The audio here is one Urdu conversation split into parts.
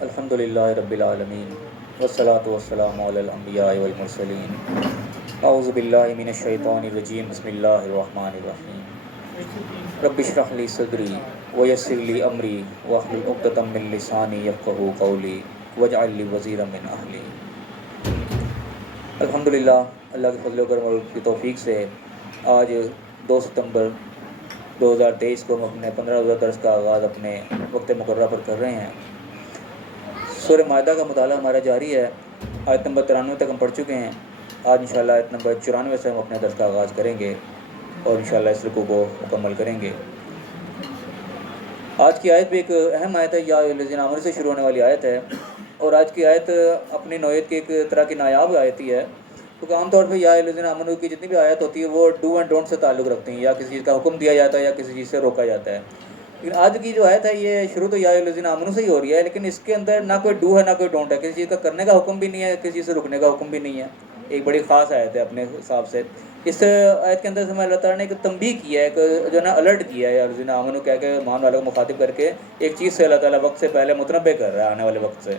الحمدللہ رب العالمین والصلاة والسلام علی الانبیاء والمرسلین اعوذ باللہ من الشیطان الرجیم بسم اللہ الرحمن الرحیم رب اشرح لی صدری ویسر لی امری واحلل عقدۃ من لسانی یفقہوا قولی واجعل لی وزیرا من اہلی۔ الحمدللہ اللہ کے فضل و کرم اور کی توفیق سے آج 2 ستمبر 2023 کو ہم اپنے 15 روزہ درس کا آغاز اپنے وقت مقررہ پر کر رہے ہیں۔ سورہ مائدہ کا مطالعہ ہمارا جاری ہے۔ آیت نمبر 93 تک ہم پڑھ چکے ہیں۔ آج انشاءاللہ آیت نمبر 94 سے ہم اپنے درس کا آغاز کریں گے اور انشاءاللہ اس رکوع کو مکمل کریں گے۔ آج کی آیت بھی ایک اہم آیت ہے، یا ایھا الذین آمنوا سے شروع ہونے والی آیت ہے، اور آج کی آیت اپنی نوعیت کی ایک طرح کی نایاب آیت ہی ہے، کیونکہ عام طور پہ یا ایھا الذین آمنوا کی جتنی بھی آیت ہوتی ہے وہ ڈو اینڈ ڈونٹ سے تعلق رکھتی ہیں، یا کسی چیز کا حکم دیا جاتا ہے یا کسی چیز سے روکا جاتا ہے۔ لیکن آج کی جو آیت ہے یہ شروع تو یا ایھا الذین آمنوا سے ہی ہو رہی ہے، لیکن اس کے اندر نہ کوئی ڈو ہے نہ کوئی ڈونٹ ہے، کسی چیز کا کرنے کا حکم بھی نہیں ہے، کسی چیز سے رکنے کا حکم بھی نہیں ہے۔ ایک بڑی خاص آیت ہے اپنے حساب سے۔ اس آیت کے اندر سے اللہ تعالیٰ نے ایک تنبیہ کیا ہے، ایک جو ہے نا الرٹ کیا ہے، یا الذین آمنوا کہہ کے مان والوں کو مخاطب کر کے ایک چیز سے اللہ تعالیٰ وقت سے پہلے متنبہ کر رہا ہے آنے والے وقت سے۔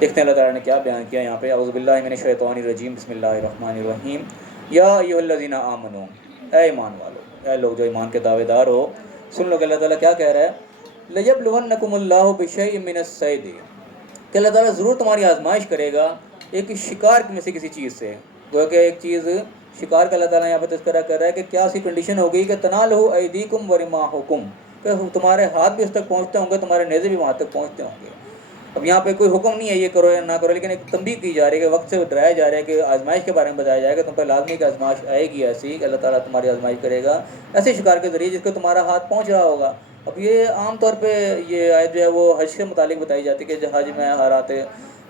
دیکھتے ہیں اللہ تعالیٰ نے کیا بیان کیا یہاں پہ۔ اعوذ باللہ من الشیطان الرجیم بسم اللہ الرحمن الرحیم یا ایھا الذین آمنوا، اے ایمان والو، اے لوگ جو ایمان کے دعوے دار ہو، سن لو کہ اللہ تعالیٰ کیا کہہ رہا ہے۔ لَيَبْلُوَنَّكُمُ اللَّهُ بِشَيْءٍ مِّنَ الصَّيْدِ، کہ اللہ تعالیٰ ضرور تمہاری آزمائش کرے گا ایک شکار میں سے کسی چیز سے۔ گویا کہ ایک چیز شکار کا اللہ تعالیٰ یہاں پہ تذکرہ کر رہا ہے کہ کیا اسی کنڈیشن ہوگی کہ تَنَالُهُ أَيْدِيكُمْ وَرِمَاحُكُمْ، کہ تمہارے ہاتھ بھی اس تک پہنچتے ہوں گے، تمہارے نیزے بھی وہاں تک پہنچتے ہوں گے۔ اب یہاں پہ کوئی حکم نہیں ہے یہ کرو یا نہ کرو، لیکن ایک تنبیہ کی جا رہی ہے کہ وقت سے ڈرایا جا رہا ہے کہ آزمائش کے بارے میں بتایا جائے گا، تم پر لازمی کہ آزمائش آئے گی ایسی کہ اللہ تعالیٰ تمہاری آزمائش کرے گا ایسے شکار کے ذریعے جس کو تمہارا ہاتھ پہنچ رہا ہوگا۔ اب یہ عام طور پہ یہ آیت جو ہے وہ حج کے متعلق بتائی جاتی ہے کہ حج میں حالات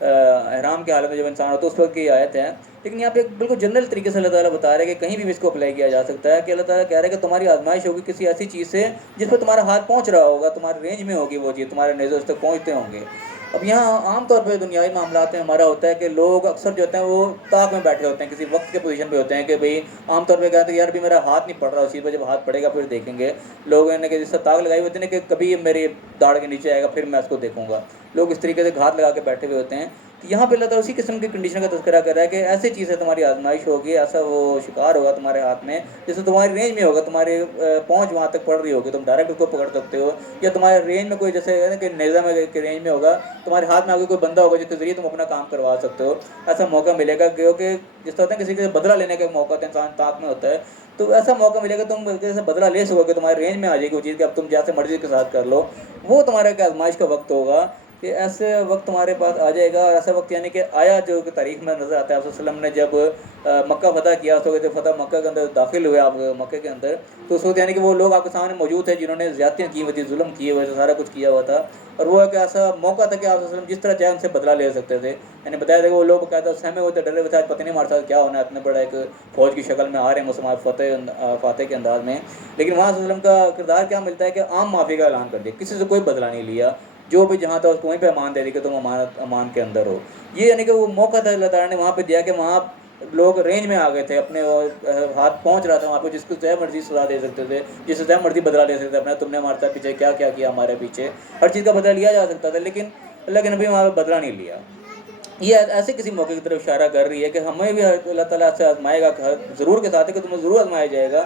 احرام کے حالت میں جب انسان ہوتا ہے اس وقت کی آیت ہے، لیکن یہاں پہ ایک بالکل جنرل طریقے سے اللہ تعالیٰ بتا رہا ہے کہ کہیں بھی اس کو اپلائی کیا جا سکتا ہے کہ اللہ تعالیٰ کہہ رہا ہے کہ تمہاری آزمائش ہوگی کسی ایسی چیز سے جس پہ تمہارا ہاتھ پہنچ رہا ہوگا، تمہارے رینج میں ہوگی وہ چیز، تمہارے نیزے اس تک پہنچتے ہوں گے۔ اب یہاں عام طور پہ دنیاوی معاملات میں ہمارا ہوتا ہے کہ لوگ اکثر جو ہوتے ہیں وہ طاق میں بیٹھے ہوتے ہیں، کسی وقت کے پوزیشن پہ ہوتے ہیں کہ بھئی عام طور پہ کہتے ہیں یار بھی میرا ہاتھ نہیں پڑ رہا، اسی پہ جب ہاتھ پڑے گا پھر دیکھیں گے۔ لوگوں نے کہ جس سے طاق لگائی ہوتی ہے کہ کبھی میری داڑھ کے نیچے آئے گا پھر میں اس کو دیکھوں گا، لوگ اس طریقے سے گھات لگا کے بیٹھے ہوئے ہوتے ہیں۔ تو یہاں پہ اللہ تعالیٰ اسی قسم کی کنڈیشن کا تذکرہ کر رہا ہے کہ ایسی چیز ہے تمہاری آزمائش ہوگی، ایسا وہ شکار ہوگا تمہارے ہاتھ میں جس سے تمہاری رینج میں ہوگا، تمہاری پہنچ وہاں تک پڑ رہی ہوگی، تم ڈائریکٹ اس کو پکڑ سکتے ہو، یا تمہارے رینج میں کوئی جیسے ہے نا کہ نیزہ میں کے رینج میں ہوگا، تمہارے ہاتھ میں آگے کوئی بندہ ہوگا جس کے ذریعے تم اپنا کام کروا سکتے ہو، ایسا موقع ملے گا۔ کیونکہ جس طرح کسی کے بدلہ لینے کا موقع ہوتا ہے، انسان طاق میں ہوتا ہے، تو ایسا موقع ملے گا تم جیسے بدلہ لے سکو کہ تمہارے رینج میں آ جائے گی وہ چیز کہ اب تم جیسے مرضی کے ساتھ کر لو۔ وہ تمہارے کہ آزمائش کا وقت ہوگا کہ ایسے وقت تمہارے پاس آ جائے گا، اور ایسا وقت یعنی کہ آیا جو کہ تاریخ میں نظر آتا ہے۔ آپ صلی اللہ علیہ وسلم نے جب مکہ فتح کیا، اس وقت جب فتح مکہ کے اندر داخل ہوئے آپ مکہ کے اندر، تو اس وقت یعنی کہ وہ لوگ آپ کے سامنے موجود تھے جنہوں نے زیادتیاں کی ہوئی تھی، ظلم کیے ہوئے تھے، سارا کچھ کیا ہوا تھا، اور وہ ایک ایسا موقع تھا کہ آپ صلی اللہ علیہ وسلم جس طرح چاہے ان سے بدلہ لے سکتے تھے۔ یعنی بتایا تھا کہ وہ لوگ باقاعدہ سہمے ہوئے تھے، ڈرے ہوئے تھے، پتہ نہیں ہمارے ساتھ کیا ہونا ہے، اتنے بڑا ایک فوج کی شکل میں آ رہے ہیں مسلمان فاتح کے انداز میں، لیکن وہاں صلی اللہ علیہ وسلم کا کردار کیا ملتا ہے کہ عام معافی کا اعلان کر دیا، کسی سے کوئی بدلہ نہیں لیا، جو بھی جہاں تھا اس کو وہیں پہ امان دے دی کہ تم امان کے اندر ہو۔ یہ یعنی کہ وہ موقع تھا اللہ تعالیٰ نے وہاں پہ دیا کہ وہاں لوگ رینج میں آ گئے تھے، اپنے ہاتھ پہنچ رہا تھا وہاں پہ، جس کو چاہے مرضی سزا دے سکتے تھے، جس سے چاہے مرضی بدلہ لے سکتے تھے اپنا، تم نے ہمارے ساتھ پیچھے کیا کیا کیا، ہمارے پیچھے ہر چیز کا بدلہ لیا جا سکتا تھا، لیکن اللہ کے نبی وہاں پہ بدلہ نہیں لیا۔ یہ ایسے کسی موقع کی طرف اشارہ کر رہی ہے کہ ہمیں بھی اللہ تعالیٰ سے آزمائے گا، ضرور کے ساتھ ہے کہ تمہیں ضرور آزمایا جائے گا۔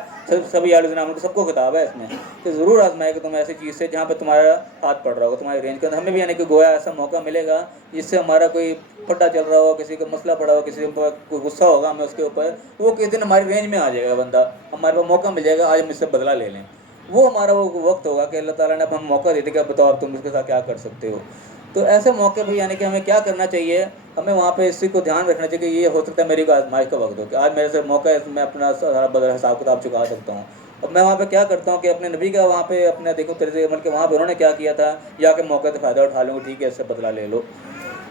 سبھی الذین آمنوا سب کو خطاب ہے اس میں کہ ضرور آزمائے گا تمہیں ایسی چیز سے جہاں پہ تمہارا ہاتھ پڑ رہا ہوگا، تمہاری رینج کے اندر۔ ہمیں بھی یعنی کہ گویا ایسا موقع ملے گا جس سے ہمارا کوئی پھٹا چل رہا ہو، کسی کا مسئلہ پڑا ہو، کسی کے کوئی غصہ ہوگا ہمیں اس کے اوپر، وہ کس دن ہماری رینج میں آ جائے گا بندہ، ہمارے پاس موقع مل جائے گا آج ہم اس سے بدلہ لے لیں۔ وہ ہمارا وہ وقت ہوگا کہ اللہ تعالیٰ نے اب ہم موقع دے دیا کہ بتاؤ اب تم اس کے ساتھ کیا کر سکتے ہو۔ تو ایسے موقع پہ یعنی کہ ہمیں کیا کرنا چاہیے، ہمیں وہاں پہ اسی کو دھیان رکھنا چاہیے کہ یہ ہو سکتا ہے میری کوئی آزمائش کا وقت ہو کہ آج میرے سے موقع ہے، میں اپنا سارا بدل حساب کتاب چکا سکتا ہوں۔ اب میں وہاں پہ کیا کرتا ہوں کہ اپنے نبی کا وہاں پہ اپنے دیکھو طرز عمل کے وہاں پہ انہوں نے کیا کیا تھا، یا کہ موقع سے فائدہ اٹھا لوں، ٹھیک ہے اس سے بدلہ لے لو۔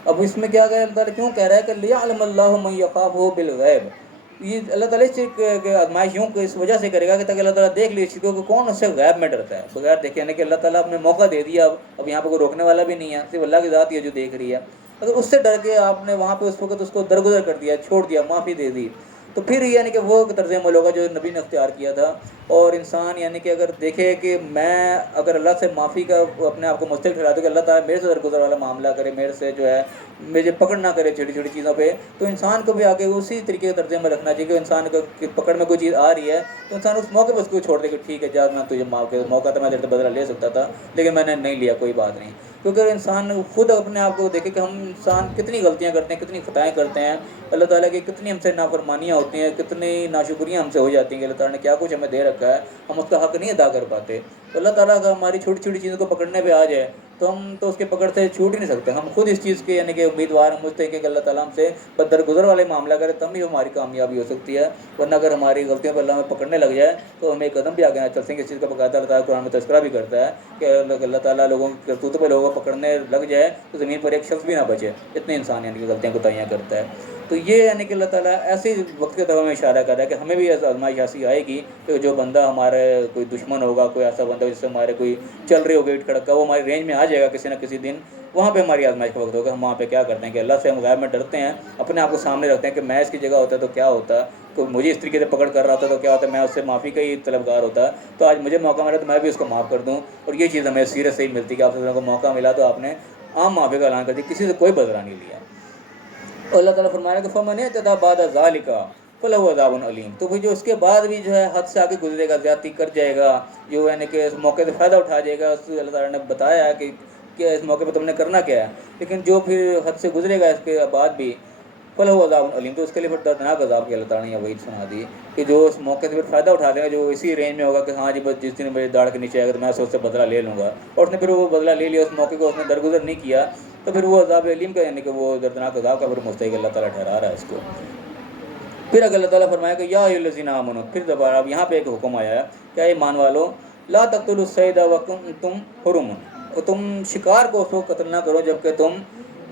اب اس میں کیا کہ اللہ تعالیٰ کیوں کہہ رہا ہے کہ لیعلم اللہ من یخافہ بالغیب، یہ اللہ تعالیٰ اس چیز کی آزمائش یوں اس وجہ سے کرے گا کہ تاکہ اللہ تعالیٰ دیکھ لے اس چیز کو کہ کون اس سے غیب میں ڈرتا ہے، بغیر دیکھے، یعنی کہ اللہ تعالیٰ نے موقع دے دیا، اب یہاں پہ کوئی روکنے والا بھی نہیں ہے، صرف اللہ کی ذات ہی ہے جو دیکھ رہی ہے۔ اگر اس سے ڈر کے آپ نے وہاں پہ اس وقت اس کو درگزر کر دیا، چھوڑ دیا، معافی دے دی، تو پھر یعنی کہ وہ طرز عمل ہوگا جو نبی نے اختیار کیا تھا. اور انسان یعنی کہ اگر دیکھے کہ میں اگر اللہ سے معافی کا اپنے آپ کو مستحق ٹھہراتا کہ اللہ تعالیٰ میرے سے درگزر والا معاملہ کرے, میرے سے جو ہے مجھے پکڑ نہ کرے چھوٹی چھوٹی چیزوں پہ, تو انسان کو بھی آگے اسی طریقے کا طرز عمل رکھنا چاہیے کہ انسان کو پکڑ میں کوئی چیز آ رہی ہے تو انسان اس موقع پہ اس کو چھوڑ دے کہ ٹھیک ہے جا, میں تجھے معاف کر, موقع تھا میں تیرے سے بدلہ لے سکتا تھا لیکن میں نے نہیں لیا, کوئی بات نہیں. کیونکہ انسان خود اپنے آپ کو دیکھے کہ ہم انسان کتنی غلطیاں کرتے ہیں, کتنی خطائیں کرتے ہیں, اللہ تعالیٰ کی کتنی ہم سے نافرمانیاں ہوتی ہیں, کتنی ناشکریاں ہم سے ہو جاتی ہیں کہ اللہ تعالیٰ نے کیا کچھ ہمیں دے رکھا ہے, ہم اس کا حق نہیں ادا کر پاتے. تو اللہ تعالیٰ کا ہماری چھوٹی چھوٹی چیزوں کو پکڑنے پہ آ جائے تو ہم تو اس کے پکڑ سے چھوٹ ہی نہیں سکتے. ہم خود اس چیز کے یعنی کہ امیدوار ہم مجھتے ہیں کہ اللہ تعالیٰ ہم سے درگزر والے معاملہ کرے تب ہی ہماری کامیابی ہو سکتی ہے, ورنہ اگر ہماری غلطیوں پر اللہ ہمیں پکڑنے لگ جائے تو ہمیں ایک قدم بھی آگے نہ چل سکیں. اس چیز کا باقاعدہ اللہ تعالیٰ قرآن میں تذکرہ بھی کرتا ہے کہ اللہ تعالیٰ لوگوں کی کرتوتوں پہ لوگوں کو پکڑنے لگ جائے تو زمین پر ایک شخص بھی نہ بچے, اتنے انسان یعنی کہ غلطیاں کوتاہیاں کرتا ہے. تو یہ یعنی کہ اللہ تعالیٰ ایسے وقت کے دور میں اشارہ کر رہا ہے کہ ہمیں بھی ایسا آزمائش ایسی آئے گی کہ جو بندہ ہمارے کوئی دشمن ہوگا, کوئی ایسا بندہ جس سے ہمارے کوئی چل رہی ہوگی کھڑکا, وہ ہماری رینج میں آ جائے گا کسی نہ کسی دن, وہاں پہ ہماری آزمائش کا وقت ہوگا. ہم وہاں پہ کیا کرتے ہیں کہ اللہ سے ہم غیب میں ڈرتے ہیں, اپنے آپ کو سامنے رکھتے ہیں کہ میں اس کی جگہ ہوتا تو کیا ہوتا, کوئی مجھے اس طریقے سے پکڑ کر رہا ہوتا تو کیا ہوتا, میں اس سے معافی کا ہی طلبگار ہوتا. تو آج مجھے موقع ملا تو میں بھی اس کو معاف کر دوں. اور یہ چیز ہمیں سیرت سے ہی ملتی کہ آپ کو موقع ملا تو آپ نے عام معافی کا اعلان کر دیا, کسی سے کوئی بدلہ نہیں لیا. اللہ تعالیٰ فرمایا کہ فمن اعتدی بعد ذلک فلہ عذاب علیم. تو پھر جو اس کے بعد بھی جو ہے حد سے آگے گزرے گا, زیادتی کر جائے گا, جو یعنی کہ اس موقع سے فائدہ اٹھا جائے گا, اس اللہ تعالیٰ نے بتایا ہے کہ اس موقع پہ تم نے کرنا کیا ہے, لیکن جو پھر حد سے گزرے گا اس کے بعد بھی فلہ عذاب علیم, تو اس کے لیے پھر دردناک عذاب کی اللہ تعالیٰ نے یہ وعید سنا دی کہ جو اس موقع سے پھر فائدہ اٹھا لے گا, جو اسی رینج میں ہوگا کہ ہاں جی بس جس دن میرے داڑھ کے نیچے آئے گا تو میں اس سے بدلہ لے لوں گا, اور اس نے پھر وہ بدلہ لے لیا, اس موقع کو اس نے درگزر نہیں کیا, تو پھر وہ عذاب علیم کا یعنی کہ وہ دردناک عذاب کا پھر مستحق اللہ تعالیٰ ٹھہرا رہا ہے اس کو. پھر اگر اللہ تعالیٰ فرمایا کہ یا ایھا الذین آمنوا, پھر دوبارہ اب یہاں پہ ایک حکم آیا ہے کہ اے ایمان والو لا تقتلوا الصید وانتم حرم, تم شکار کو اس وقت قتل نہ کرو جبکہ تم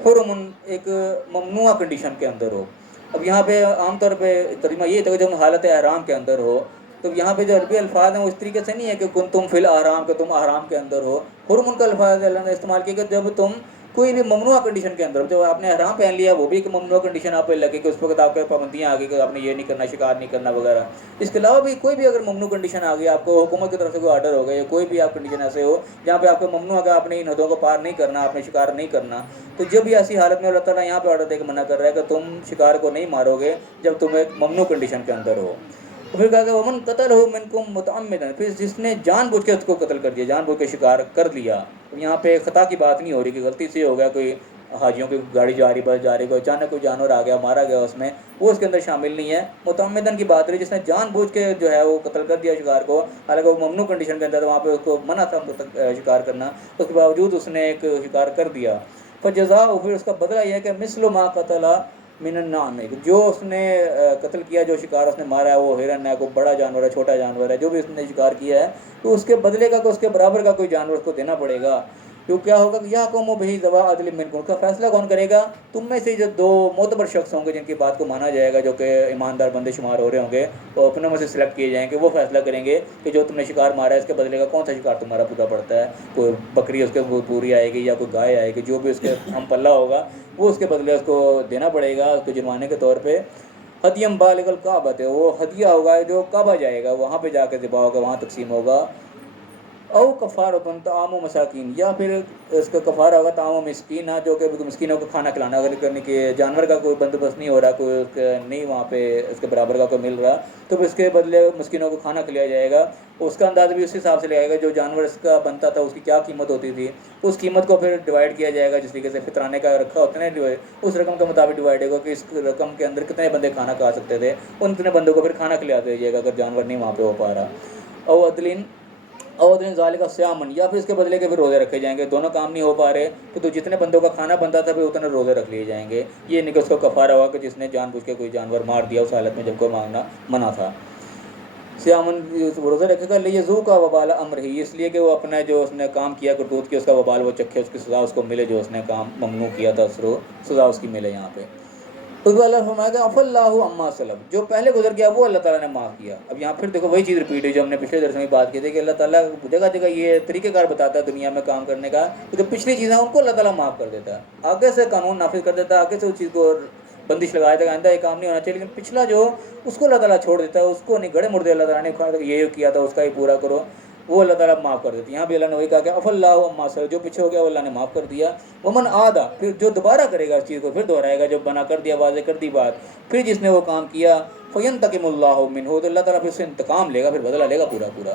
حرم ایک ممنوع کنڈیشن کے اندر ہو. اب یہاں پہ عام طور پہ ترجمہ یہ تھا کہ جب حالت احرام کے اندر ہو, تو یہاں پہ جو عربی الفاظ ہیں وہ اس طریقے سے نہیں ہے کہ کنتم فی الاحرام, کہ تم احرام کے اندر ہو. حرم کا الفاظ اللہ نے استعمال کیا کہ جب تم کوئی بھی ممنوع کنڈیشن کے اندر ہو, جب آپ نے احرام پہن لیا وہ بھی ایک ممنوع کنڈیشن آپ پہ لگے کہ اس وقت آپ کے پابندیاں آ گئی کہ آپ نے یہ نہیں کرنا, شکار نہیں کرنا وغیرہ. اس کے علاوہ بھی کوئی بھی اگر ممنوع کنڈیشن آ گئی, آپ کو حکومت کی طرف سے کوئی آرڈر ہو گیا, یا کوئی بھی آپ کنڈیشن ایسے ہو جہاں پہ آپ کو ممنوع ہے آپ نے ان حدوں کو پار نہیں کرنا, آپ نے شکار نہیں کرنا, تو جب بھی ایسی حالت میں اللہ تعالیٰ یہاں پہ آرڈر دے کے منع کر رہا ہے کہ تم شکار کو نہیں مارو گے جب تم ایک ممنوع کنڈیشن کے اندر ہو. پھر کہا کہ ومن قتلہ منکم متعمدا, پھر جس نے جان بوجھ کے اس کو قتل کر دیا, جان بوجھ کے شکار کر لیا. یہاں پہ خطا کی بات نہیں ہو رہی کہ غلطی سے ہو گیا, کوئی حاجیوں کی گاڑی جا رہی, بس جا رہی, کوئی اچانک کوئی جانور آ گیا مارا گیا اس میں, وہ اس کے اندر شامل نہیں ہے. متعمدن کی بات رہی جس نے جان بوجھ کے جو ہے وہ قتل کر دیا شکار کو, حالانکہ وہ ممنوع کنڈیشن کے اندر تھا, وہاں پہ اس کو منع تھا شکار کرنا, اس کے باوجود اس نے ایک شکار کر دیا. فجزاؤ, پھر اس کا بدلہ یہ ہے کہ مثل ما قتل من النعم, جو اس نے قتل کیا, جو شکار اس نے مارا ہے, وہ ہرن ہے, کوئی بڑا جانور ہے, چھوٹا جانور ہے, جو بھی اس نے شکار کیا ہے, تو اس کے بدلے کا, کہ اس کے برابر کا کوئی جانور اس کو دینا پڑے گا. تو کیا ہوگا کہ یا قوم بہی ذوا عدل منکم, کا فیصلہ کون کرے گا؟ تم میں سے جو دو معتبر شخص ہوں گے جن کی بات کو مانا جائے گا, جو کہ ایماندار بندے شمار ہو رہے ہوں گے, وہ اپنے میں سے سلیکٹ کیے جائیں گے, وہ فیصلہ کریں گے کہ جو تم نے شکار مارا ہے اس کے بدلے کا کون سا شکار تمہارا پورا پڑتا ہے. کوئی بکری اس کے پوری آئے گی, یا کوئی گائے آئے گی, جو بھی اس کے ہم پلہ ہوگا وہ اس کے بدلے اس کو دینا پڑے گا, اس کو جرمانے کے طور پہ. ہدیم بالغ الکعبہ, وہ ہدیہ ہوگا جو کعبہ جائے گا, وہاں پہ جا کے ذبح ہوگا, وہاں تقسیم ہوگا. او کفارۃ طعام مساکین, یا پھر اس کا کفارہ ہوگا طعام مسکین, جو کہ مسکینوں کو کھانا کھلانا, اگر کرنے کے جانور کا کوئی بندوبست نہیں ہو رہا, کوئی اس کا نہیں وہاں پہ اس کے برابر کا کوئی مل رہا, تو اس کے بدلے مسکینوں کو کھانا کھلایا جائے گا. اس کا انداز بھی اس حساب سے لگائے گا جو جانور اس کا بنتا تھا اس کی کیا قیمت ہوتی تھی, اس قیمت کو پھر ڈیوائڈ کیا جائے گا, جس طریقے سے فطرانے کا رکھا ہوتا ہے نا, اس رقم کے مطابق ڈیوائڈ ہوگا کہ اس رقم کے اندر کتنے بندے کھانا کھا سکتے تھے, ان اتنے بندوں کو پھر کھانا کھلا دیا جائے گا اگر جانور نہیں وہاں پہ ہو پا رہا. او دن ذالک صیامن, یا پھر اس کے بدلے کے پھر روزے رکھے جائیں گے, دونوں کام نہیں ہو پا رہے تو جتنے بندوں کا کھانا بنتا تھا پھر اتنے روزے رکھ لیے جائیں گے. یہ نہیں کہ اس کو کفارہ ہوا کہ جس نے جان بوجھ کے کوئی جانور مار دیا اس حالت میں جب کو مانگنا منع تھا. سیامن روزہ رکھے گا لیذوق وبال امرہ, اس لیے کہ وہ اپنا جو اس نے کام کیا کرتوت کی اس کا وبال وہ چکھے, اس کی سزا اس کو ملے, جو اس نے کام ممنوع کیا تھا سزا اس کی ملے. یہاں پہ اس کو اللہ فرمایا کہ عفا اللہ عما سلف, جو پہلے گزر گیا وہ اللہ تعالیٰ نے معاف کیا. اب یہاں پھر دیکھو وہی چیز ریپیٹ ہوئی جو ہم نے پچھلے درس میں بات کی تھی کہ اللہ تعالیٰ جگہ جگہ یہ طریقہ کار بتاتا ہے دنیا میں کام کرنے کا, کہ جو پچھلی چیزیں ہیں ان کو اللہ تعالیٰ معاف کر دیتا ہے, آگے سے قانون نافذ کر دیتا ہے, آگے سے اس چیز کو بندش لگایا تھا آئندہ یہ کام نہیں ہونا چاہیے، لیکن پچھلا جو اس کو اللہ تعالیٰ چھوڑ دیتا ہے، اس کو نہیں گڑے مردے اللہ تعالیٰ نے کہا کہ یہ کیا تھا اس کا ہی پورا کرو، وہ اللہ تعالیٰ معاف کر دیتی ہے۔ یہاں بھی اللہ نے وہی کہا کہ اف اللہ عما سلف، جو پیچھے ہو گیا وہ اللہ نے معاف کر دیا۔ ومن عادا، پھر جو دوبارہ کرے گا اس چیز کو، پھر دہرائے گا، جو بنا کر دیا، واضح کر دی بات، پھر جس نے وہ کام کیا، فینتقم اللہ منہ، تو اللہ تعالیٰ پھر اس سے انتقام لے گا، پھر بدلہ لے گا پورا پورا۔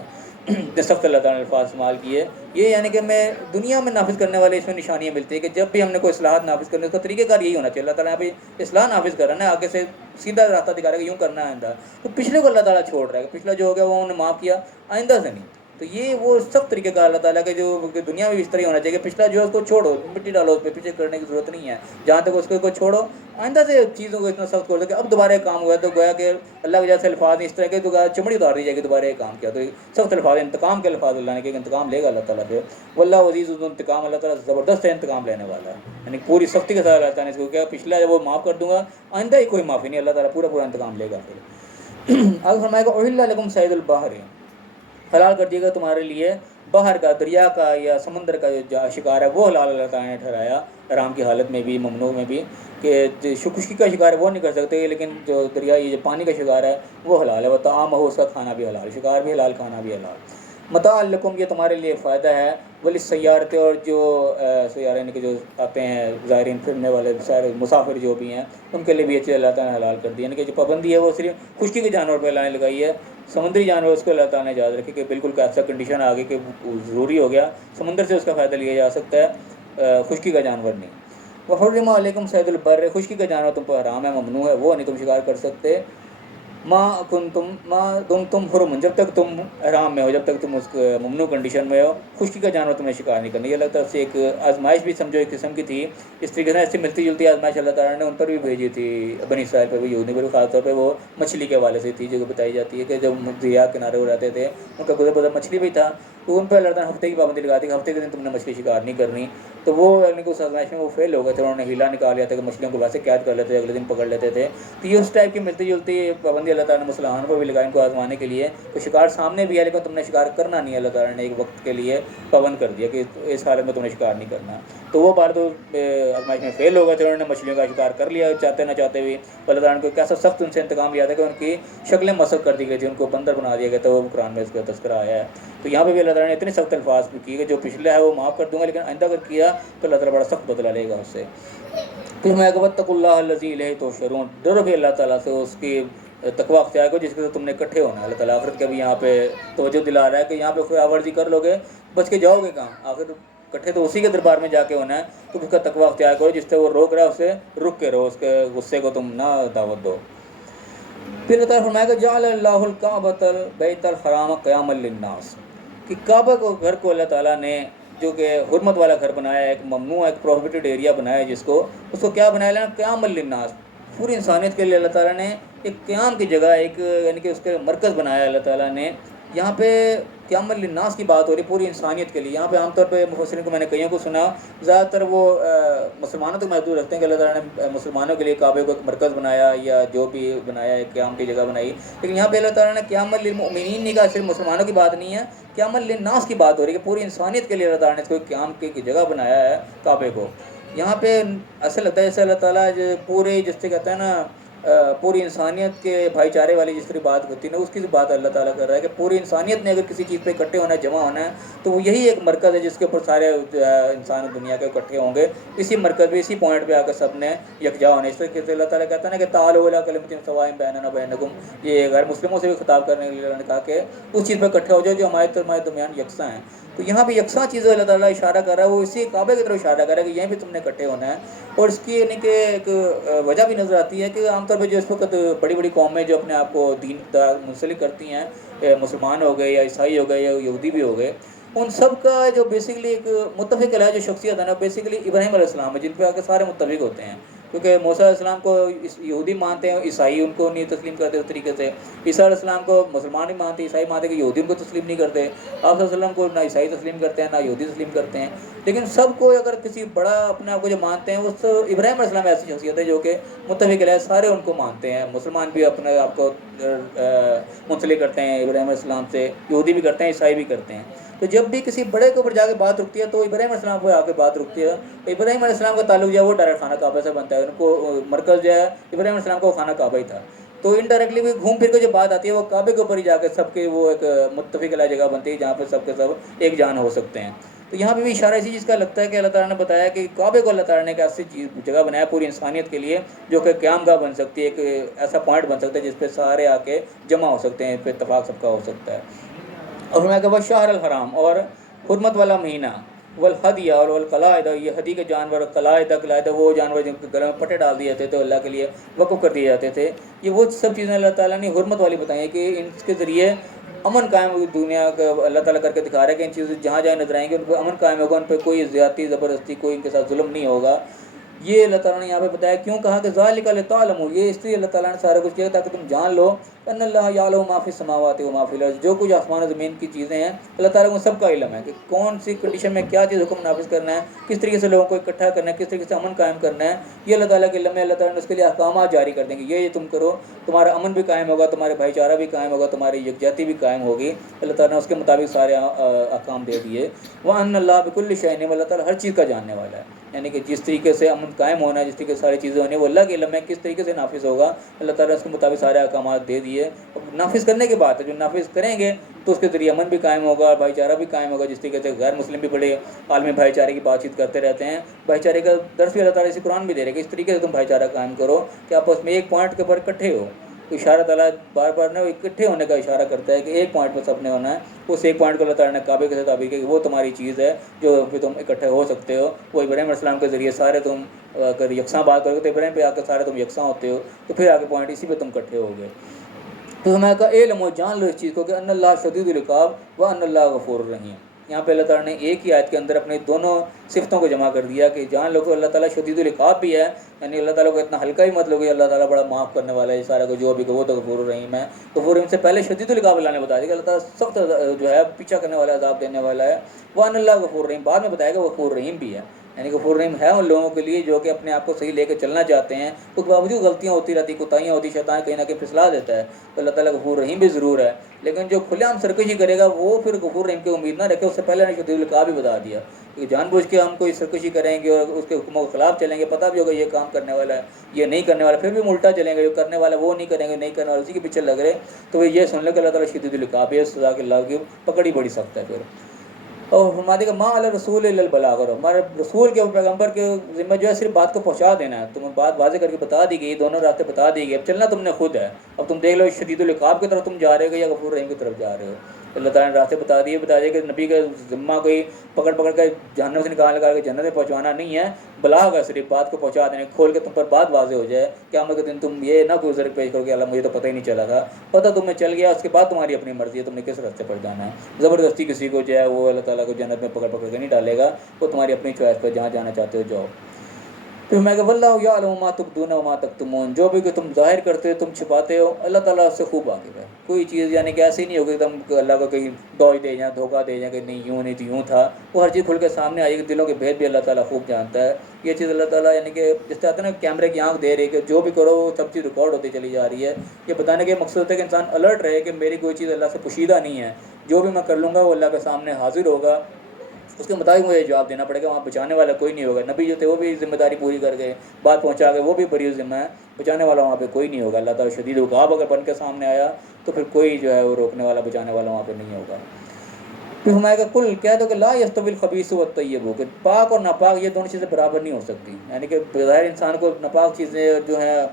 جو سخت اللہ تعالیٰ نے الفاظ استعمال کیے، یہ یعنی کہ میں دنیا میں نافذ کرنے والے اس میں نشانیاں ملتی ہیں کہ جب بھی ہم نے کوئی اصلاحات نافذ کرنے، اس کا طریقہ کار یہی ہونا چاہیے۔ اللہ تعالیٰ یہاں پہ اصلاح نافذ کر رہا ہے، آگے سے سیدھا راستہ دکھا رہا ہے کہ یوں کرنا ہے آئندہ، تو پچھلے کو اللہ تعالیٰ چھوڑ رہا ہے کہ پچھلا جو ہو گیا وہ انہوں نے معاف کیا، آئندہ سے نہیں۔ تو یہ وہ سخت طریقہ کار اللہ تعالیٰ کے جو کہ دنیا میں بھی اس طرح ہونا چاہیے کہ پچھلا جو ہے اس کو چھوڑو، مٹی ڈالو اس پہ، پیچھے کرنے کی ضرورت نہیں ہے، جہاں تک اس کو چھوڑو، آئندہ سے چیزوں کو اتنا سخت کر دو کہ اب دوبارہ ایک کام ہوا ہے تو گویا کہ اللہ کے جیسے الفاظ اس طرح کے تو چمڑی اتار دی جائے گی، دوبارہ ایک کام کیا تو سخت الفاظ، انتقام کے الفاظ اللہ نے کہ انتقام لے گا اللہ تعالیٰ پہ۔ واللہ عزیز ذو انتقام، اللہ تعالیٰ زبردست ہے انتقام لینے والا ہے، یعنی پوری سختی کے ساتھ اللہ تعالیٰ نے اس کو کیا پچھلا جب وہ معاف کر دوں گا، آئندہ ہی کوئی معافی نہیں، اللہ تعالیٰ پورا پورا انتقام لے گا۔ پھر آگے فرمائے گا احل لکم صید البحر، حلال کر دیے گا تمہارے لیے باہر کا، دریا کا یا سمندر کا جو شکار ہے وہ حلال اللہ تعالیٰ نے ٹھہرایا، حرام کی حالت میں بھی، ممنوع میں بھی، کہ خشکی کا شکار ہے وہ نہیں کر سکتے، لیکن جو دریا یہ جو پانی کا شکار ہے وہ حلال ہے، وہ طعام ہو اس کا کھانا بھی حلال، شکار بھی حلال، کھانا بھی حلال۔ متاع لکم، یہ تمہارے لیے فائدہ ہے، وللسیارۃ، اور جو سیارے یعنی کہ جو آتے ہیں زائرین پھرنے والے سارے مسافر جو بھی ہیں ان کے لیے بھی یہ چیز اللہ تعالیٰ نے حلال کر دی، یعنی کہ جو پابندی ہے وہ صرف خشکی کے جانور پہ اللہ نے لگائی ہے، سمندری جانور اس کو اللہ تعالیٰ نے یاد رکھی کہ بالکل ایسا کنڈیشن آ گئی کہ ضروری ہو گیا سمندر سے اس کا فائدہ لیا جا سکتا ہے، خشکی کا جانور نہیں۔ وحرم علیکم صید البر، خشکی کا جانور تم پر حرام ہے، ممنوع ہے، وہ نہیں تم شکار کر سکتے، ما تم حرم، جب تک تم احرام میں ہو، جب تک تم اس ممنوع کنڈیشن میں ہو، خشکی کا جانور تمہیں شکار نہیں کرنا۔ یہ اللہ تعالیٰ سے ایک آزمائش بھی سمجھو ایک قسم کی تھی، اس طریقے سے ایسی ملتی جلتی آزمائش اللہ تعالیٰ نے ان پر بھی بھیجی تھی، بنی اسرائیل پر بھی، یہودی پر بھی، خاص طور پہ وہ مچھلی کے حوالے سے تھی، جو بتائی جاتی ہے کہ جب دریا کنارے ہو رہتے تھے ان کا گزر بزر مچھلی بھی تھا، تو ان پہ اللہ تعالیٰ نے ہفتے کی پابندی لگا دی کہ ہفتے کے دن تم نے مچھلی شکار نہیں کرنی، تو وہ یعنی کہ اس آزمائش میں وہ فیل ہو گئے تھے، انہوں نے ہیلا نکال لیا تھا کہ مچھلیوں کو ویسے قید کر لیتے تھے، اگلے دن پکڑ لیتے تھے، تو یہ اس ٹائپ کی ملتی جلتی پابندی اللہ تعالیٰ نے مسلمانوں کو بھی لگائی، ان کو آزمانے کے لیے، تو شکار سامنے بھی ہے لیکن تم نے شکار کرنا نہیں ہے، اللہ تعالیٰ نے ایک وقت کے لیے پابند کر دیا کہ اس حالت میں تم نے شکار نہیں کرنا، تو وہ بار تو آزمائش میں فیل ہو گئے تھے، انہوں نے مچھلیوں کا شکار کر لیا چاہتے نہ چاہتے بھی، تو اللہ تعالیٰ نے کیسا سخت ان سے انتقام لیا تھا کہ ان کی شکلیں مسخ کر دی گئی تھی، ان کو بندر بنا دیا گیا تھا، وہ قرآن میں اس کا تذکرہ آیا ہے۔ تو یہاں پہ بھی اللہ تعالیٰ نے اتنے سخت الفاظ بھی کیے کہ جو پچھلا ہے وہ معاف کر دوں گا، لیکن آئندہ اگر کیا تو اللہ تعالیٰ بڑا سخت بدلہ لے گا اس سے۔ پھر میں واتقوا اللہ الذی الیہ تحشرون، ڈرو بھی اللہ تعالیٰ سے، اس کی تقوی اختیار کرو جس کے ساتھ تم نے اکٹھے ہونا ہے۔ اللہ تعالیٰ آخرت کا بھی یہاں پہ توجہ دلا رہا ہے کہ یہاں پہ خدا ورزی کر لو گے بچ کے جاؤ گے کہاں، آخر اکٹھے تو اسی کے دربار میں جا کے ہونا ہے، تو اس کا تقوی اختیار کرو، جس سے وہ روک رہا ہے اسے رک کے رہو، اس کے غصے کو تم نہ دعوت دو۔ پھر اللہ تعالیٰ فرمائے گا جعل اللہ الکعبۃ البیت الحرام قیاما للناس، کہ کعبہ کو، گھر کو اللہ تعالیٰ نے جو کہ حرمت والا گھر بنایا ہے، ایک ممنوع ایک پروہیبٹڈ ایریا بنایا ہے، جس کو اس کو کیا بنایا لینا قیاما للناس، پوری انسانیت کے لیے اللہ تعالیٰ نے ایک قیام کی جگہ، ایک یعنی کہ اس کے مرکز بنایا اللہ تعالیٰ نے۔ یہاں پہ قیام للناس کی بات ہو رہی پوری انسانیت کے لیے، یہاں پہ عام طور پہ مفسرین کو میں نے کئیوں کو سنا زیادہ تر وہ مسلمانوں تک محدود رکھتے ہیں کہ اللہ تعالیٰ نے مسلمانوں کے لیے کعبے کو ایک مرکز بنایا یا جو بھی بنایا ہے قیام کی جگہ بنائی، لیکن یہاں پہ اللہ تعالیٰ نے قیام للمؤمنین نہیں کہا، صرف مسلمانوں کی بات نہیں ہے، قیام للناس کی بات ہو رہی ہے کہ پوری انسانیت کے لیے اللہ تعالیٰ نے اس کو قیام کی جگہ بنایا ہے کعبے کو۔ یہاں پہ ایسا لگتا ہے جیسے اللہ تعالیٰ پورے جس سے کہتا ہے نا پوری انسانیت کے بھائی چارے والی جس طرح بات ہوتی ہے نا، اس کی بات اللہ تعالیٰ کر رہا ہے کہ پوری انسانیت نے اگر کسی چیز پہ اکٹھے ہونا ہے، جمع ہونا ہے، تو وہ یہی ایک مرکز ہے جس کے اوپر سارے انسان دنیا کے اکٹھے ہوں گے، اسی مرکز پہ اسی پوائنٹ پہ آ کر سب نے یکجا ہونا ہے۔ اس طریقے سے اللہ تعالیٰ کہتا ہے نا کہ تعالوا الی کلمۃ سواء بیننا وبینکم، یہ غیر مسلموں سے بھی خطاب کرنے کے لیے اللہ نے کہا کہ اس چیز پہ اکٹھے ہو جاؤ جو ہمارے درمیان یکساں ہیں۔ تو یہاں بھی یکساں چیزیں اللہ تعالیٰ اشارہ کر رہا ہے، وہ اسی کعبے کی طرف اشارہ کر رہا ہے کہ یہیں پہ تم نے اکٹھے ہونا ہے۔ اور اس کی یعنی کہ ایک وجہ بھی نظر آتی ہے کہ عام طور پہ جو اس وقت بڑی بڑی قومیں جو اپنے آپ کو دین منسلک کرتی ہیں، مسلمان ہو گئے یا عیسائی ہو گئے یا یہودی بھی ہو گئے، ان سب کا جو بیسکلی ایک متفق علیہ جو شخصیت ہے نا، بیسکلی ابراہیم علیہ السلام ہے، جن پہ آ کے سارے متفق ہوتے ہیں، کیونکہ موسیٰ علیہ السلام کو یہودی مانتے ہیں، عیسائی ان کو نہیں تسلیم کرتے اس طریقے سے، عیسیٰ علیہ السلام کو مسلمان ہی مانتے، عیسائی مانتے کہ یہودی ان کو تسلیم نہیں کرتے، آپ صلی اللہ علیہ وسلم کو نہ عیسائی تسلیم کرتے ہیں نہ یہودی تسلیم کرتے ہیں، لیکن سب کو اگر کسی بڑا اپنے آپ کو جو مانتے ہیں، اس ابراہیم علیہ السلام ایسی شخصیت ہے جو کہ متفق علیہ سارے ان کو مانتے ہیں، مسلمان بھی اپنے آپ کو منسلک کرتے ہیں ابراہیم علیہ السلام سے، یہودی بھی کرتے ہیں، عیسائی بھی کرتے ہیں۔ تو جب بھی کسی بڑے کے اوپر جا کے بات رکتی ہے تو ابراہیم علیہ السلام پر آ کے بات رکتی ہے. ابراہیم علیہ السلام کا تعلق جو ہے وہ ڈائریکٹ خانہ کعبہ سے بنتا ہے. ان کو مرکز جو ہے ابراہیم علیہ السلام کا وہ خانہ کعبہ ہی تھا. تو انڈائریکٹلی بھی گھوم پھر کے جو بات آتی ہے وہ کعبے کے اوپر ہی جا کے سب کے وہ ایک متفق علیہ جگہ بنتی ہے جہاں پہ سب کے سب ایک جان ہو سکتے ہیں. تو یہاں پہ بھی اشارہ اسی چیز کا لگتا ہے کہ اللہ تعالیٰ نے بتایا کہ کعبے کو اللہ تعالیٰ نے ایک ایسی جگہ بنایا پوری انسانیت کے لیے جو کہ قیام گاہ بن سکتی ہے, ایک ایسا پوائنٹ بن سکتا ہے جس پہ سارے آ کے جمع ہو سکتے ہیں, اس پہ اتفاق سب کا ہو سکتا ہے. اور میں کہ وہ شہر الحرام اور حرمت والا مہینہ, والحدیہ اور والقلائد, یہ حدی کے جانور, قلائد وہ جانور جن کے گلے میں پٹے ڈال دیے جاتے تھے اللہ کے لیے وقف کر دیے جاتے تھے. یہ وہ سب چیزیں اللہ تعالیٰ نے حرمت والی بتائی ہیں کہ ان کے ذریعے امن قائم ہوگی دنیا کا. اللہ تعالیٰ کر کے دکھا رہا ہے کہ ان چیزیں جہاں جہاں نظر آئیں گے ان پہ امن قائم ہوگا, ان پہ کوئی زیادتی زبردستی کوئی ان کے ساتھ ظلم نہیں ہوگا. یہ اللہ تعالیٰ نے یہاں پہ بتایا. کیوں کہا کہ ذالک لتعلموا, یہ اس لیے اللہ تعالیٰ نے سارا کچھ کیا تاکہ تم جان لو ان اللہ یعلم ما فی السماوات و ما فی الارض, جو کچھ آسمان و زمین کی چیزیں ہیں اللہ تعالیٰ کو سب کا علم ہے کہ کون سی کنڈیشن میں کیا چیز حکم نافذ کرنا ہے, کس طریقے سے لوگوں کو اکٹھا کرنا ہے, کس طریقے سے امن قائم کرنا ہے. یہ اللہ تعالیٰ کے علم ہے. اللہ تعالیٰ نے اس کے لیے احکامات جاری کر دیں گے, یہ تم کرو, تمہارا امن بھی قائم ہوگا, تمہارے بھائی چارہ بھی قائم ہوگا, تمہاری یکجہتی بھی قائم ہوگی. اللہ تعالیٰ نے اس کے مطابق سارے احکام دے دیے. وَأَنَّ اللَّهَ بِكُلِّ شَيْءٍ, اللہ تعالیٰ ہر چیز کا جاننے والا ہے. یعنی کہ جس طریقے سے امن قائم ہونا ہے, جس طریقے سے ساری چیزیں ہونی ہے وہ اللہ کے علم ہے. کس طریقے سے نافذ ہوگا اللہ تعالیٰ نے اس کے مطابق سارے احکامات دے دیے. نافذ کرنے کی بات ہے, جو نافذ کریں گے تو اس کے ذریعے امن بھی قائم ہوگا, بھائی چارہ بھی قائم ہوگا. جس طریقے سے غیر مسلم بھی بڑے عالمی بھائی چارے کی بات چیت کرتے رہتے ہیں, بھائی چارے کا درس بھی اللہ تعالیٰ اسی قرآن بھی دے رہے کہ اس طریقے سے تم بھائی چارہ قائم کرو کہ آپس میں ایک پوائنٹ کے اوپر اکٹھے ہو. اشارہ تعالیٰ بار بار نا اکٹھے ہونے کا اشارہ کرتا ہے کہ ایک پوائنٹ پہ سب نے ہونا ہے. اس ایک پوائنٹ کو اللہ تعالیٰ نے کعبے کے تعبیر کہ وہ تمہاری چیز ہے جو پھر تم اکٹھے ہو سکتے ہو. وہ ابراہیم علیہ السلام کے ذریعے سارے تم اگر یکساں بات کرو تو ابراہیم پہ آ کے سارے تم یکساں ہوتے ہو, تو پھر آگے پوائنٹ اسی پہ تم اکٹھے ہو گئے. تو میں کہا علم و جان لو اس چیز کو کہ ان اللہ شدید العقاب و ان اللہ غفور الرحیم. یہاں پہ اللہ تعالیٰ نے ایک ہی آیت کے اندر اپنے دونوں صفتوں کو جمع کر دیا کہ جان لو کہ اللہ تعالیٰ شدید العقاب بھی ہے, یعنی اللہ تعالیٰ کو اتنا ہلکا ہی مت لو کہ اللہ تعالیٰ بڑا معاف کرنے والا ہے سارا کو جو بھی کہ وہ تو غفور الرحیم ہے. غفور الرحیم سے پہلے شدید العقاب اللہ نے بتا دیا کہ اللہ تعالیٰ سخت جو ہے پیچھا کرنے والا, عذاب دینے والا ہے. وہ ان اللہ غفور الرحیم بعد میں بتایا کہ وہ غفور الرحیم بھی ہے. یعنی غفور الرحیم ہے ان لوگوں کے لیے جو کہ اپنے آپ کو صحیح لے کے چلنا چاہتے ہیں, اس کے باوجود غلطیاں ہوتی رہتی, کوتاہیاں ہوتی, شیطان کہیں نہ کہیں پھسلا دیتا ہے. تو اللہ تعالیٰ غفور رحیم بھی ضرور ہے, لیکن جو کھلے عام سرکشی کرے گا وہ پھر غفور رحیم کی امید نہ رکھے. اس سے پہلے نے شدید العقاب بھی بتا دیا کہ جان بوجھ کے ہم کوئی سرکشی کریں گے اور اس کے حکموں کے خلاف چلیں گے, پتہ بھی ہوگا یہ کام کرنے والا ہے یہ نہیں کرنے والا, پھر بھی الٹا چلیں گے, جو کرنے والا وہ نہیں کریں گے, نہیں کرنے والا اسی کے پیچھے لگ رہے, تو وہ یہ سن لے کہ اللہ تعالیٰ شدید العقاب ہے, سزا کے اللہ کی پکڑی بڑی سخت ہے. پھر اور فرماتے کہ ماں علی رسول الا البلاغ, ہمارے رسول کے پیغمبر کے ذمہ جو ہے صرف بات کو پہنچا دینا ہے. تمہیں بات واضح کر کے بتا دی گئی, دونوں راستے بتا دی گئی, اب چلنا تم نے خود ہے. اب تم دیکھ لو شدید العقاب کی طرف تم جا رہے ہو یا غفور رحیم کی طرف جا رہے ہو. اللہ تعالیٰ نے راستے بتا دیے کہ نبی کا ذمہ کوئی پکڑ کے جہنم سے نکال کے جنت میں پہنچانا نہیں ہے, بلاغ ہے, صرف بات کو پہنچا دینے, کھول کے تم پر بات واضح ہو جائے. قیامت کے دن تم یہ نہ کوئی ذرا پیش کرو کہ اللہ مجھے تو پتہ ہی نہیں چلا تھا, پتہ تمہیں چل گیا, اس کے بعد تمہاری اپنی مرضی ہے تم نے کس راستے پر جانا ہے. زبردستی کسی کو جو ہے وہ اللہ تعالیٰ کو جنت میں پکڑ کے نہیں ڈالے گا, وہ تمہاری اپنی چوائس پر جہاں جانا چاہتے ہو جاؤ. پھر میں کہ واللہ یعلم ما تبدون وما تکتمون, جو بھی کہ تم ظاہر کرتے ہو تم چھپاتے ہو اللہ تعالیٰ اس سے خوب واقف ہے. کوئی چیز یعنی کہ ایسی نہیں ہوگی کہ تم اللہ کو کہیں ڈوج دے جائیں, دھوکہ دے جائیں کہ نہیں یوں نہیں تو یوں تھا. وہ ہر چیز کھل کے سامنے آئی, دلوں کے بھید بھی اللہ تعالیٰ خوب جانتا ہے. یہ چیز اللہ تعالیٰ یعنی کہ جس طرح نا کیمرے کی آنکھ دے رہی ہے کہ جو بھی کرو سب چیز ریکارڈ ہوتی چلی جا رہی ہے. یہ بتانے کا مقصد ہے کہ انسان الرٹ رہے کہ میری کوئی چیز اللہ سے پوشیدہ نہیں ہے, جو بھی میں کر لوں گا وہ اللہ کے سامنے حاضر ہوگا, اس کے مطابق مجھے جواب دینا پڑے گا. وہاں بچانے والا کوئی نہیں ہوگا. نبی جو تھے وہ بھی ذمہ داری پوری کر گئے, بات پہنچا گئے, وہ بھی بری ذمہ ہے. بچانے والا وہاں پہ کوئی نہیں ہوگا. اللہ تعالیٰ شدید العقاب اگر بن کے سامنے آیا تو پھر کوئی جو ہے وہ روکنے والا بچانے والا وہاں پہ نہیں ہوگا. پھر ہمارے کا کل کہہ دو کہ لا یستوی الخبیث والطیب, کہ پاک اور ناپاک یہ دونوں چیزیں برابر نہیں ہو سکتی. یعنی کہ بظاہر انسان کو ناپاک چیزیں جو ہیں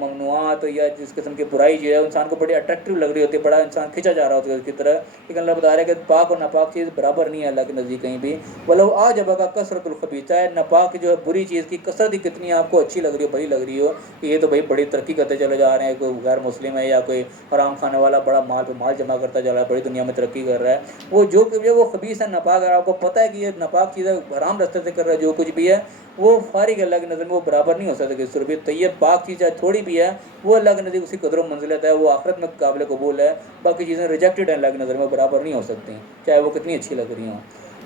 ممنوعات یا جس قسم کی برائی جو ہے انسان کو بڑی اٹریکٹیو لگ رہی ہوتی ہے, بڑا انسان کھنچا جا رہا ہوتا ہے اس کی طرح, لیکن اللہ بتا رہا ہے کہ پاک اور ناپاک چیز برابر نہیں ہے اللہ کے نزدیک کہیں بھی. ولو اعجبک کا کثرت الخبیث, چاہے ناپاک جو ہے بری چیز کی کثرت ہی کتنی آپ کو اچھی لگ رہی ہو, بڑی لگ رہی ہو, کہ یہ تو بھائی بڑی ترقی کرتے چلے جا رہے ہیں, کوئی غیر مسلم ہے یا کوئی حرام کھانے والا بڑا مال پہ مال جمع کرتا جا رہا ہے, بڑی دنیا میں ترقی کر رہا ہے. وہ جو کہ وہ خبیث ہے ناپاک ہے, آپ کو پتہ ہے کہ یہ ناپاک چیزیں حرام راستے سے کر رہا ہے, جو کچھ بھی ہے وہ فارغ اللہ کی نظر میں وہ برابر نہیں ہو سکتا. اس طرح طیب پاک چیز ہے تھوڑی بھی ہے وہ اللہ کے نزدیک اسی قدر و منزلت ہے, وہ آخرت میں قابل قبول ہے. باقی چیزیں ریجیکٹڈ ہیں اللہ کی نظر میں, برابر نہیں ہو سکتی چاہے وہ کتنی اچھی لگ رہی ہوں.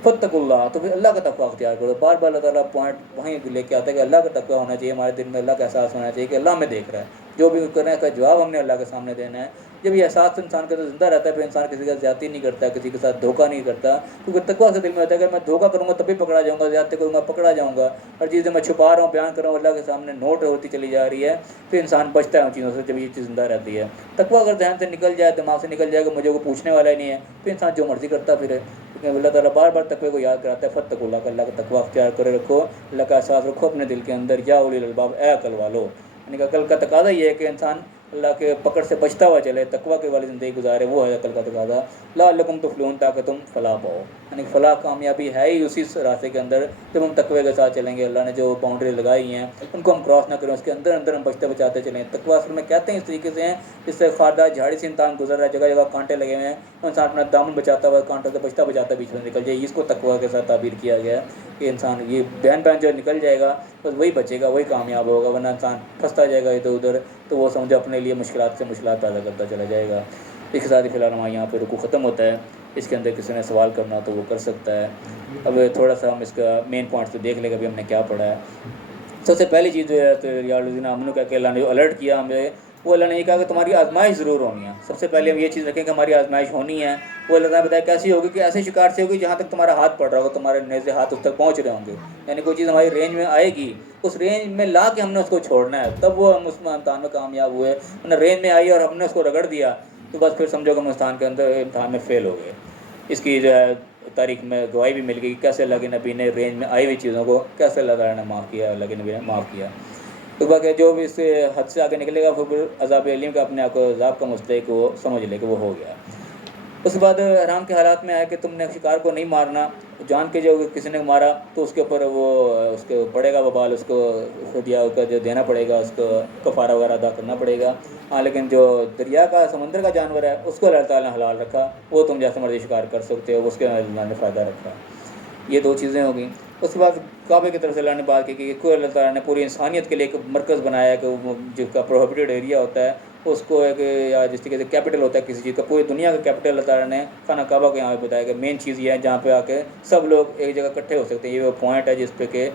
فاتقوا اللہ, تو پھر اللہ کا تقویٰ اختیار کرو. بار بار اللہ تعالیٰ پوائنٹ وہیں لے کے آتا ہے کہ اللہ کا تقویٰ ہونا چاہیے ہمارے دل میں, اللہ کا احساس ہونا چاہیے کہ اللہ میں دیکھ رہا ہے, جو بھی کرنے کا جواب ہم نے اللہ کے سامنے دینا ہے. جب یہ احساس انسان کے اندر زندہ رہتا ہے پھر انسان کسی کا زیادتی نہیں کرتا، کسی کے ساتھ دھوکہ نہیں کرتا، کیونکہ تقویٰ سے دل میں ہوتا ہے کہ میں دھوکہ کروں گا تبھی پکڑا جاؤں گا، زیادتی کروں گا پکڑا جاؤں گا، ہر چیز میں چھپا رہا ہوں بیان کر رہا ہوں اللہ کے سامنے نوٹ ہوتی چلی جا رہی ہے، پھر انسان بچتا ہے ان چیزوں سے جب یہ چیز زندہ رہتی ہے۔ تقویٰ اگر ذہن سے نکل جائے، دماغ سے نکل جائے کہ مجھے کوئی پوچھنے والا ہی نہیں ہے، پھر انسان جو مرضی کرتا پھر ہے، کیونکہ اللہ تعالیٰ بار بار تقوی کو یاد کراتا ہے، فتقوا اللہ، کہ اللہ کا تقویٰ اختیار کرے رکھو، اللہ کا احساس رکھو اپنے دل کے اندر، یا اولی الالباب، اے عقل والو۔ یعنی کہ عقل کا تقاضا یہ ہے کہ انسان اللہ کے پکڑ سے بچتا ہوا چلے، تقویٰ کے والی زندگی گزارے، وہ ہے عقل کا تقاضا۔ لعلکم تفلحون، تاکہ تم فلاح پاؤ، یعنی فلاح کامیابی ہے ہی اسی راستے کے اندر جب ہم تقوی کے ساتھ چلیں گے، اللہ نے جو باؤنڈری لگائی ہیں ان کو ہم کراس نہ کریں، اس کے اندر اندر ہم بچتے بچاتے چلیں۔ تقویٰ اصل میں کہتے ہیں اس طریقے سے ہیں جس سے خاردار جھاڑی سے انسان گزر رہا ہے، جگہ جگہ کانٹے لگے ہوئے ہیں، انسان اپنا دامن بچاتا ہوا کانٹوں سے بچتا بچاتا بیچ میں نکل جائے، اس کو تقویٰ کے ساتھ تعبیر کیا گیا ہے کہ انسان یہ بین جو نکل جائے گا بس وہی بچے گا، وہی کامیاب ہوگا، ورنہ انسان پھنستا جائے گا ادھر ادھر، تو وہ سمجھو اپنے لیے مشکلات سے مشکلات پیدا کرتا چلا جائے گا۔ اس کے ساتھ ہی فی الحال ہمارے یہاں پہ رکوع ختم ہوتا ہے، اس کے اندر کسی نے سوال کرنا تو وہ کر سکتا ہے۔ اب تھوڑا سا ہم اس کا مین پوائنٹس تو دیکھ لیں کہ ابھی ہم نے کیا پڑھا ہے۔ سب سے پہلی چیز جو ہے تو یا الذین آمنوا کہ اللہ نے جو الرٹ کیا ہمیں، وہ اللہ نے یہ کہا کہ تمہاری آزمائش ضرور ہونی ہے۔ سب سے پہلے ہم یہ چیز رکھیں کہ ہماری آزمائش ہونی ہے۔ وہ اللہ تعالیٰ نے بتایا کیسی ہوگی، کہ ایسے شکار سے ہوگی جہاں تک تمہارا ہاتھ پڑ رہا ہوگا، تمہارے نیزے ہاتھ اس تک پہنچ رہے ہوں گے، یعنی کوئی چیز ہماری رینج میں آئے گی، اس رینج میں لا کے ہم نے اس کو چھوڑنا ہے، تب وہ ہم اس امتحان میں کامیاب ہوئے۔ ورنہ رینج میں آئی اور ہم نے اس کو رگڑ دیا تو بس پھر سمجھو کہ ہم امتحان میں فیل ہو گئے۔ اس کی جو ہے تاریخ میں گواہی بھی مل گئی کہ کیسے اللہ کے نبی نے رینج میں آئی ہوئی چیزوں کو کیسے اللہ تعالیٰ نے معاف کیا، اللہ کے نبی نے معاف کیا۔ تو باقی جو بھی اس سے حد سے آگے نکلے گا پھر عذاب علیم کا اپنے آپ کو عذاب کا مستحق وہ سمجھ لے کہ وہ ہو گیا۔ اس کے بعد حرام کے حالات میں ہے کہ تم نے شکار کو نہیں مارنا، جان کے جو کسی نے مارا تو اس کے اوپر وہ اس کو پڑے گا وبال، اس کو فدیہ کا جو دینا پڑے گا، اس کو کفارہ وغیرہ ادا کرنا پڑے گا۔ ہاں لیکن جو دریا کا سمندر کا جانور ہے اس کو اللہ تعالیٰ نے حلال رکھا، وہ تم جیسے مرضی شکار کر سکتے ہو، اس کے اللہ نے فائدہ رکھا۔ یہ دو چیزیں ہو گئیں۔ اس کے بعد کعبے کی طرف سے اللہ نے بات کی کہ کوئی اللہ تعالیٰ نے پوری انسانیت کے لیے ایک مرکز بنایا ہے کہ وہ جس کا پروہیبٹڈ ایریا ہوتا ہے اس کو ایک، یا جس طریقے سے کیپٹل ہوتا ہے کسی چیز کا، پوری دنیا کا کیپٹل اللہ تعالیٰ نے خانہ کعبہ کو یہاں پہ بتایا کہ مین چیز یہ ہے جہاں پہ آ کے سب لوگ ایک جگہ اکٹھے ہو سکتے ہیں۔ یہ وہ پوائنٹ ہے جس پہ کہ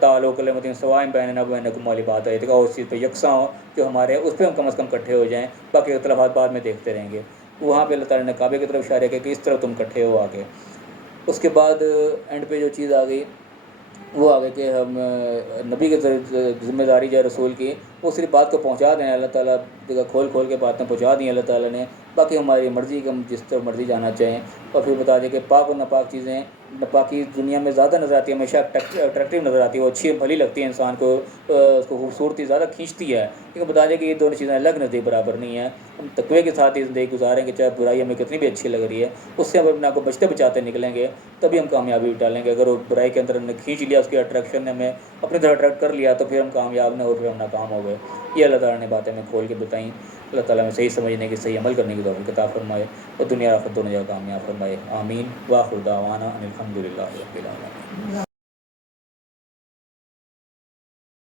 تعلق کلمۃ سواء بیننا وبینکم والی بات ہے کہ اس چیز پہ یکساں ہو جو ہمارے، اس پہ ہم کم از کم اکٹھے ہو جائیں، باقی اختلافات بعد میں دیکھتے رہیں گے۔ وہاں پہ اللہ تعالیٰ نے کعبے کی طرف اشارہ کیا کہ اس طرح تم اکٹھے ہو آگے۔ اس کے بعد اینڈ پہ جو چیز آ گئی وہ آگے کہ ہم نبی کے ذمہ داری جو ہے رسول کی، وہ صرف بات کو پہنچا دیں، اللہ تعالیٰ جگہ کھول کھول کے باتیں پہنچا دیں اللہ تعالیٰ نے، باقی ہماری مرضی کہ ہم جس طرح مرضی جانا چاہیں۔ اور پھر بتا دیں کہ پاک و ناپاک چیزیں، ناپاکی دنیا میں زیادہ نظر آتی ہے، ہمیشہ اٹریکٹیو نظر آتی ہے، وہ اچھی بھلی لگتی ہے انسان کو، اس کو خوبصورتی زیادہ کھینچتی ہے، لیکن بتا دیں کہ یہ دونوں چیزیں الگ نزدیک برابر نہیں ہیں۔ ہم تقوی کے ساتھ ہی زندگی گزاریں گے، چاہے برائی ہمیں کتنی بھی اچھی لگ رہی ہے، اس سے ہم اپنے آپ کو بچتے بچاتے نکلیں گے، تبھی ہم کامیابی ڈالیں گے۔ اگر وہ برائی کے اندر ہم نے کھینچ لیا، اس کی اٹریکشن نے ہمیں اپنی طرف اٹریکٹ کر لیا، تو پھر ہم کامیاب نہ ہو، پھر ہم ناکام ہو گئے۔ یہ اللہ تعالیٰ نے باتیں ہمیں کھول کے بتائیں۔ اللہ تعالیٰ میں صحیح سمجھنے کی، صحیح عمل کرنے کی توفیق عطا فرمائے اور دنیا آخرت دونوں جگہ کامیاب فرمائے، آمین۔ وآخر دعوانا ان الحمد للہ رب العالمین۔